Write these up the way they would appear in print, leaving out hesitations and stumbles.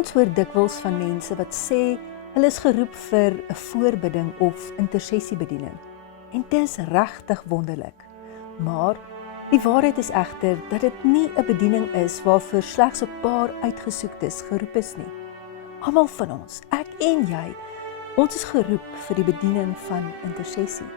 Ons hoor dikwels van mense wat sê hulle is geroep vir 'n voorbidding of intersessiebediening. En dis regtig wonderlik. Maar die waarheid is egter dat dit nie 'n bediening is waarvoor slegs 'n paar uitgesoektes geroep is nie. Almal van ons, ek en jy, ons is geroep vir die bediening van intersessie.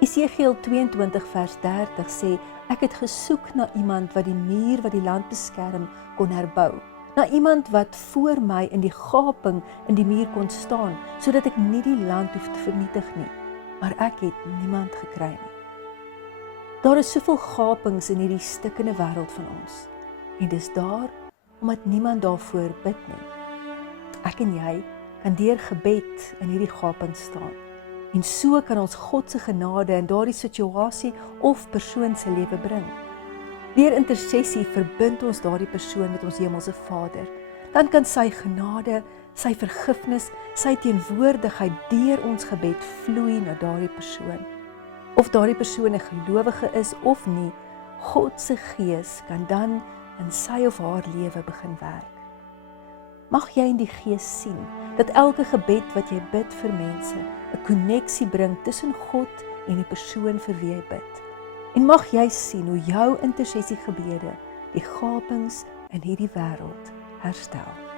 Esegiel 22 vers 30 sê, ek het gesoek na iemand wat die muur wat die land beskerm kon herbou. Na iemand wat voor my in die gaping in die muur kon staan, sodat ek nie die land hoef te vernietig nie. Maar ek het niemand gekry nie. Daar is soveel gapings in hierdie stikkende wêreld van ons. En dis daar, omdat niemand daarvoor bid nie. Ek en jy kan deur gebed in hierdie gaping staan. En so kan ons God se genade in daardie situasie of persoon se lewe bring. Deur intersessie verbind ons daardie persoon met ons hemelse Vader. Dan kan sy genade, sy vergifnis, sy teenwoordigheid deur ons gebed vloei na daardie persoon. Of daardie persoon 'n gelowige is of nie, God se Gees kan dan in sy of haar lewe begin werk. Mag jy in die Gees sien dat elke gebed wat jy bid vir mense 'n koneksie bring tussen God en die persoon vir wie jy bid. En mag jy sien hoe jou intersessiegebede die gapings in hierdie wêreld herstel.